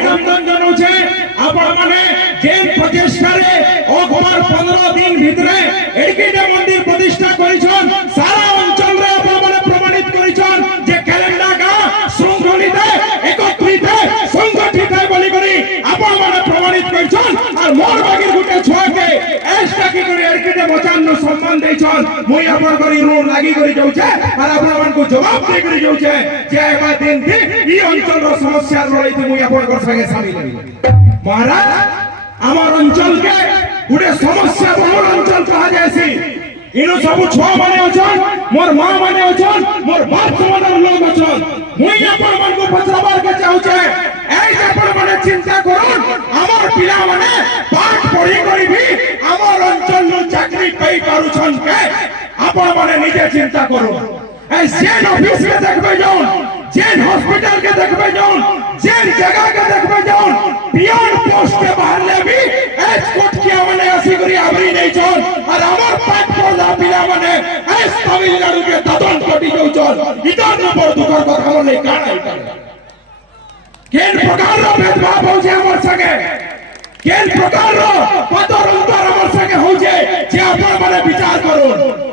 अभिनंदन जनाऊे आपण माने जेन प्रचेष्टारे अकबर 15 दिन भितरे एडकिटे मंदिर प्रतिष्ठा करिछन सारा अंचल रे आपण माने प्रमाणित करिछन जे कैलेंडर का श्रृंखलित एकत्रित संगठित बोली करी आपण माने प्रमाणित करिछन और मोर बागिर गुटे छुआ के एस्टा की करी एडकिटे बचान नो सम्मान देछन मुई आपण करी रो लागी करी जाउछे और आपण मान को जवाब दे करी जाउछे जे एबा दिन थी ई अंचल रो समस्या रही थी मुई आपण कर संगे शामिल हेबी महाराज आमार अंचल के गुटे समस्या बहुल अंचल कहा जायसी इनो सब छुआ माने अछन मोर मां माने अछन मोर बाप समानर लोग अछन मुई आपण मन को पछराबार के चाहूचे ए जे आपण माने चिंता करन आमार पिला माने पाठ पढ़ी करी भी आमार अंचल नु चाकरी पाई पारुछन के आपण माने निजे चिंता करो ए जेन ऑफिस के देखबे जाऊं जेन हॉस्पिटल के देखबे जाऊं जेन जगह के देखबे जाऊं पियन पोस्ट के बाहर ले भी एच कोट किया माने आसी करी आवरी नहीं छोन और आमार पाठ पढ़ा पिला माने एस तमिलनाडु के ददन कोटी जो चल इधर न बड़ दुखर कथा मन नहीं काना इधर केन प्रकार रो भेदभाव हो जे हमर संगे केन प्रकार रो पदर अंतर हमर संगे हो जे आपण माने विचार करो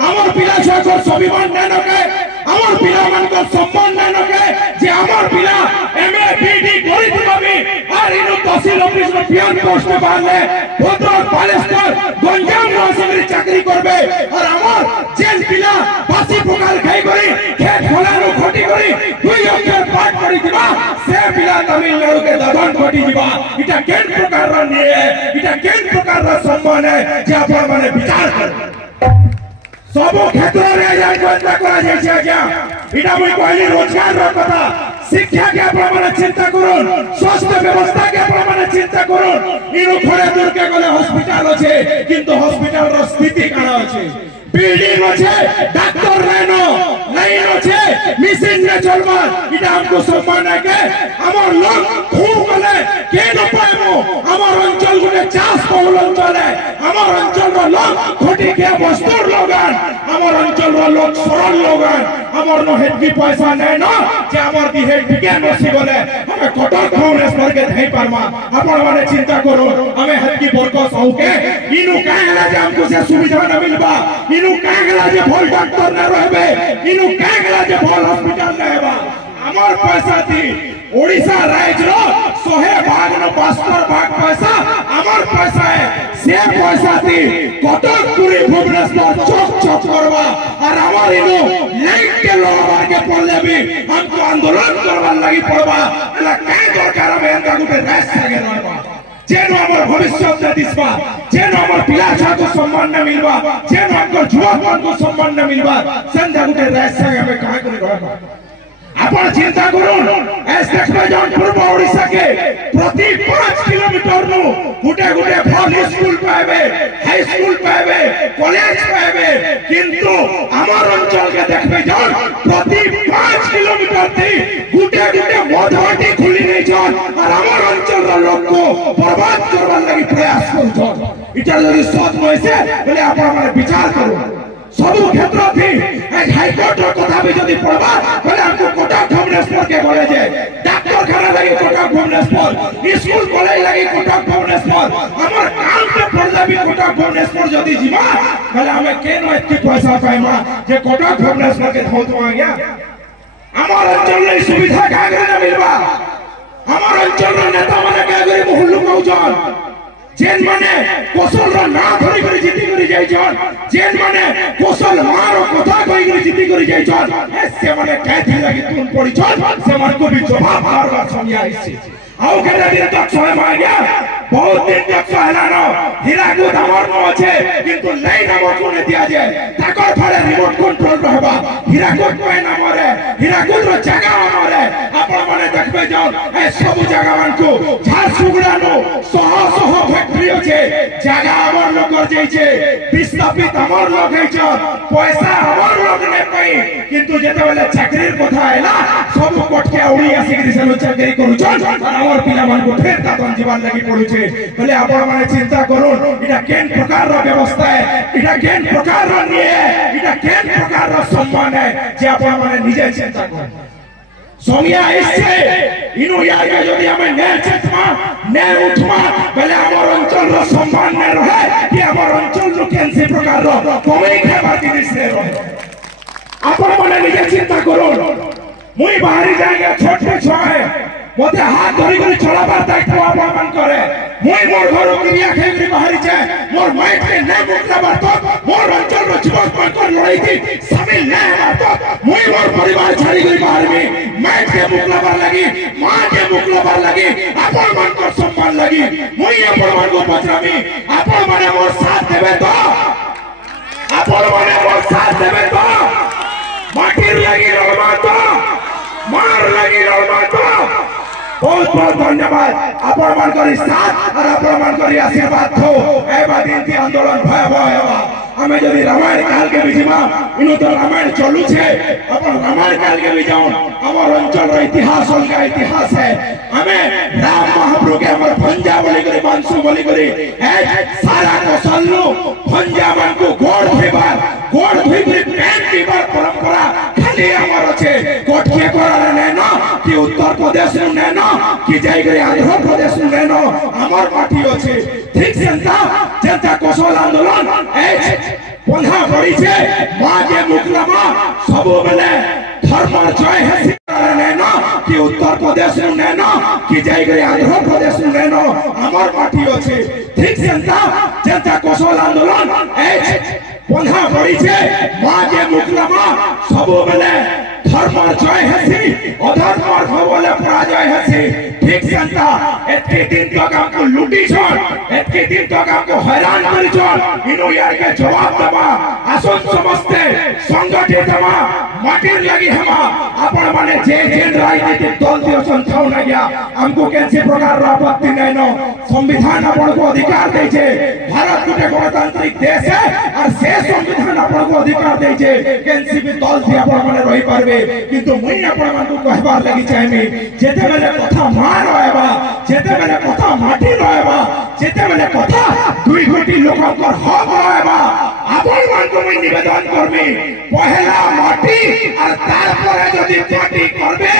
हमर पिला छो को स्वाभिमान न नके हमर पिला मन को सम्मान न नके जे हमर पिला एमए बीडी करि दिबी और इनो तहसील ऑफिस में पियन पोस्ट पे बाले भद्रक बालेश्वर गंजाम नौसिंगरी चाकरी करबे और हमर जेन पिला बासी पोकाल खाई करी खेत खोलानो खटी करी दुई अक्षर पाठ करी दिबा से पिला तमिलनाडु के ददन खटी दिबा इटा केन प्रकार रो निये इटा केन प्रकार रो सम्मान है जे आपण माने विचार कर सब क्षेत्र रे योजना करा जाय छै क्या इटा मुई कहली रोजगार रो कथा शिक्षा के आपण माने चिंता करूं स्वास्थ्य व्यवस्था के आपण माने चिंता करूं इनो थोड़े दूर के गले हॉस्पिटल अछि किंतु हॉस्पिटल रो स्थिति काना अछि बिल्डिंग अछि डॉक्टर रेनो लाइन अछि मशीन ने चलबा इटा हमको सम्मान है के हमर लोग खूब गले के न पाएमो हमर अंचल गुटे चास बहुल अंचल है हमर अंचल रो लोग खोटी के मजदूर लोगन हमर अंचल रो लोग सरल लोगन हमर न हेतकी पैसा नै न जे हमर दी हेड के नसी बोले हमें कटक कांग्रेस पर के नहीं परमा आपण माने चिंता करो हमें हेतकी बरकस हो के इनु काहेला जे हमको से सुविधा न मिलबा इनु काहेला जे भल डॉक्टर न रहबे इनु काहेला जे भल हॉस्पिटल न हेबा हमर पैसा दी ओडिशा राज्य रो 100 भाग न 72 भाग पैसा हमर पैसा है से पैसा दी कटक पूरी भुवनेश्वर चौक चौक करवा और हमर इनु लाइट के लोबार के पड़ले भी हमको आंदोलन करवा लगी पड़बा एला काय दरकार हम एंदा गुटे रास सगे रहबा जेन हमर भविष्य न दिसबा जेन हमर पिला छा को सम्मान न मिलबा जेन हमर जुवान को सम्मान न मिलबा संधा गुटे रास सगे हमें कहां करे रहबा आपण चिंता करूं एस देखबे जौन पूर्व ओडिशा के प्रति 5 किलोमीटर नु गुटे गुटे फल स्कूल पाएबे हाई स्कूल पाएबे कॉलेज पाएबे किंतु हमर अंचल के देखबे जौन प्रति 5 किलोमीटर थी गुटे गुटे मधुमती खुली नहीं जौन और हमर अंचल रो लोग को बर्बाद करबा लागि प्रयास करू जौन इटा यदि सच नइसे बोले आपण माने विचार करू सब क्षेत्र थी एक हाई कोर्ट रो कथा भी जदी पड़बा बोले हमको कटक भुवनेश्वर के बोले जे डॉक्टर खाना लगी कटक भुवनेश्वर स्कूल कॉलेज लगी कटक भुवनेश्वर हमर काम पे पड़ला भी कटक भुवनेश्वर जदी जीवा बोले हमें केनो एत्ती पैसा पाइमा जे कटक भुवनेश्वर के धोत आ गया हमर अंचल में सुविधा कागरे न मिलबा हमर अंचल रो नेता माने कागरे मोहल्लू कहउछन जेन माने कोसल रो ना धरी करी जीती करी जाय छन जेन माने कोसल मारो कथा कहि करी जीती करी जाय छन से माने कैथे लागि तुम पड़ी छन से मन को भी जवाब मारवा समय आइছে आउ के दिन तक समय मा गया बहुत दिन तक सहला न हीराकुद हमर न আছে किंतु लाइन हमर को ने दिया जाय ताकर फले रिमोट कंट्रोल रहबा हीराकुद पे न मरे हीराकुद रो जगह हमरे आपण माने देखबे जाओ ए सब जगह मान को झारसुगुड़ा नो सह फैक्ट्री আছে जगह हमर लोग कर जाय छे विस्थापित हमर लोग है छ पैसा हमर लोग ने पई किंतु जेते बेले चाकरीर कथा आइला सब कोट के उड़ी आसी कि से चाकरी करू छ हमर पिला मान को फेर दातन जीवन लागि पड़ू छे बोले आपण माने चिंता करू इटा केन प्रकार रो व्यवस्था है इटा केन प्रकार रो निये इटा केन प्रकार रो सम्मान है जे आपण माने निजे चिंता करू सोमिया इससे इनु यार के जदी हमें नेचेत ने उठवा बेले हमर अंचल रो सम्मान ने रहे कि हमर अंचल रो केनसी प्रकार रो कमई खाबार जिनिस ने रहे आपण माने निजे चिंता करो मुई बाहरी जाएगा छोटे छोए मते हाथ धरि कर चलाबार दायित्व आपण मान करे मुई मोर घर क्रिया खेगरी बाहरी जाए मोर माइट के ने मुक्लाबार तो मोर अंचल रो जीवन मान कर लड़ाई थी शामिल ने हमार तो मुई मोर परिवार छाड़ी गई बाहर में माइट के मुक्लाबार लगी मां के मुक्लाबार लगी आपण मान कर सम्मान लगी मुई आपण मान को बचामी आपण माने मोर साथ देबे तो आपण माने मोर साथ देबे तो माटिर लगी लड़मा तो मार लगी लड़मा तो बहुत बहुत धन्यवाद आपण मान करी साथ और आपण मान करी आशीर्वाद थो ए बादिनती आंदोलन भयावह हेबा हमें जदी रामायण काल के बिजिमा इनु तो रामायण चलू छे अपन रामायण काल के बिजाओ हमर अंचल रो इतिहास का इतिहास है हमें राम महाप्रभु के हमर भंजा बोली करे मानसु बोली करे ए सारा को सल्लू भंजा मान को गोड़ धोई करे पेन पीबार परंपरा खाली हमर छे कोठिए कोरा ने न कि उत्तर प्रदेश ने न कि जाई करे आंध्र प्रदेश ने न हमर माटी अछि ठीक जनता कौशल आंदोलन ए बंधा पड़ी छे मां के मुकलमा सब बेले धर्म जय है ने न कि उत्तर प्रदेश ने न कि जाई करे आंध्र प्रदेश ने न हमर माटी अछि ठीक जनता कौशल आंदोलन ए बंधा पड़ी छे मां के मुकलमा सब बेले धर्म जय है अधर्म बोले पराजय है ठीक जनता एतके दिन तक हमको लूटी छोड़ एतके दिन तक हमको हैरान करी छोड़ इनो यार के जवाब देबा आसन समझते संगठित हमा माटिर लगी हमा आपण माने जे राजनीतिक दल दियो संथाव न गया हमको कैसे प्रकार रो आपत्ति नै न संविधान आपण को अधिकार दै छे भारत गुटे गणतांत्रिक देश है और से संविधान आपण को अधिकार दै छे कैसे भी दल थी आपण माने रही पारबे किंतु मुई आपण मान को कहबार लागि चाहमी जेते बेले कथा मार रहबा जेते बेले कथा माटी रहबा जेते बेले कथा दुई कोटी लोककर हक रहबा आपण मान को मुई निवेदन करमी पहला माटी और तार पर जदी माटी करबे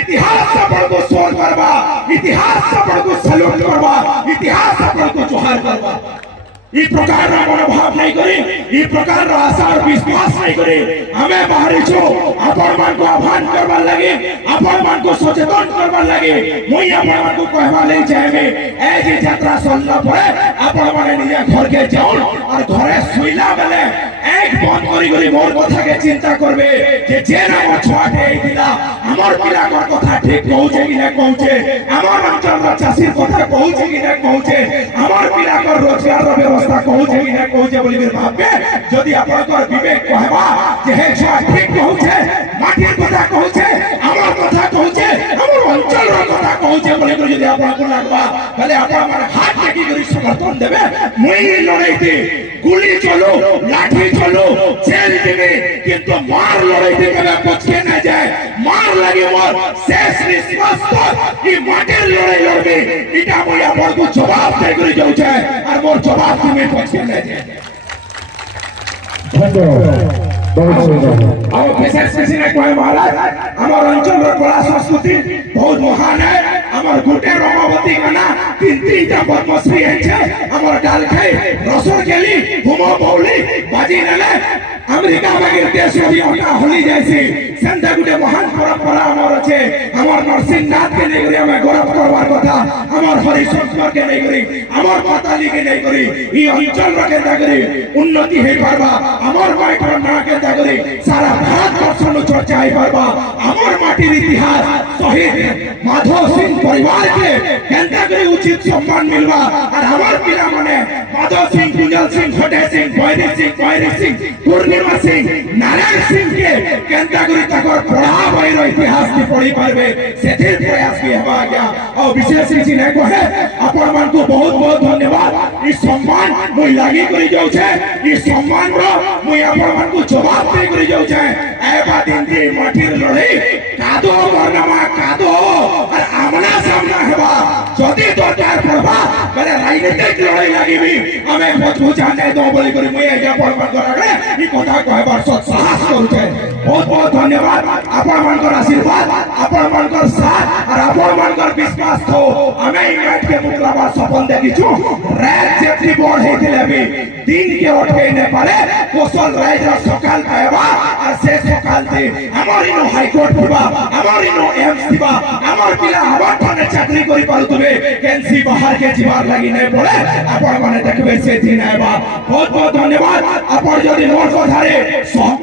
इतिहास आपण को सोर करबा इतिहास आपण को सल्यूट करबा इतिहास आपण को जोहार करबा ई प्रकार रा मनोभाव नहीं करी ई प्रकार रा आशा और विश्वास नहीं करी हमें बाहरी छो आपण मान को आह्वान करबा लगे आपण मान को सचेतन करबा लगे मुई आपण मान को कहबा ले चाहेबे ए जे यात्रा सल्ला पड़े आपण माने निजे घर के जाओ और घरे सुइला बेले एक बंद करी मोर कथा के चिंता करबे जे नाम छुआटे दिला हमर पिला कर कथा ठीक कहूचे कि न कहूचे हमर अंचल रा चासीर कथा कहूचे कि न कहूचे हमर पिला कर रोजगार रो व्यवस्था कहूचे कि न कहूचे बोली मेरे भाबे जदी आपण कर विवेक कहबा जे हे छुआ ठीक कहूचे माटिर कथा कहूचे हमर कथा कहूचे हमर अंचल रो कथा कहूचे बोली कर जदी आपण को लागबा भले आपण माने हाथ टेकी करी समर्थन देबे मुई लड़ाई दे गुली चलो लाठी चलो जेल देवे किंतु मार लड़ाई दे कबे पछके न जाए मार लगे मोर शेष निश्वास तो ई माटिर लड़ाई लड़बे इटा मोया मोर को जवाब दे करी जाउ छे और मोर जवाब तुम्हें पछके न जाए धन्यवाद बहुत सुंदर और विशेष किसी ने कोई महाराज हमार अंचल रो कला संस्कृति बहुत महान है हमार गुटे रमावती गाना तीन टा पद्मश्री है हमार डाल खाई रसोर गेली घुमो बौली बाजी नले अमेरिका बागे देश में होता होली जैसी संता गुटे महान परंपरा हमार छे हमार नरसिंहनाथ के नहीं करी हमें गौरव करवार कथा हमार हरिशंकर के नहीं करी हमार पाताली के नहीं करी ई अंचल रो के करी उन्नति हे पारबा हमार माइट ना के करी सारा भारत वर्ष नु चर्चा हे पारबा हमार माटीर इतिहास शहीद माधव सिंह परिवार के केंद्र करी उचित सम्मान मिलवा और हमार पिला माने माधव सिंह कुंजल सिंह छोटे सिंह भैरी सिंह पूर्णिमा सिंह नारायण सिंह के केंद्र करी तकर पढ़ा भइर इतिहास की पढ़ी पारबे सेथिर प्रयास की हेबा गया और विशेष किसी ने कहे आपण मान को बहुत बहुत धन्यवाद ई सम्मान मुई लागी करी जाउ छे ई सम्मान रो मुई आपण मान को जवाब दे करी जाउ छे ए बात इंदी माटीर लड़ाई कादो वर्णमा कादो और आमना सामना हेबा जदी दरकार पड़बा बेले राजनीतिक लड़ाई लगी भी हमें पछुचा नहीं दो बोली करी मुई एजा पर आगे ई कथा कहबार साहस करूछे। बहुत बहुत धन्यवाद आपण मानकर आशीर्वाद आपण मानकर साथ और आपण मानकर विश्वास थो हमें ई मैच के मुकाबला सफल देखिछु। रैत जेतली बड़ हेतिले भी दिन के अटके ने पारे कोसल राइज रा सकाल कहबा और से सकाल थी हमर इनो हाई कोर्ट थिबा हमर इनो एम्स थिबा हमर पिला हमर थाने चाकरी करि पारुतबे केनसी बाहर के जीवार लागि नै पड़े आपण माने देखबे से दिन आइबा। बहुत बहुत धन्यवाद। आपण जदि मोर कथारे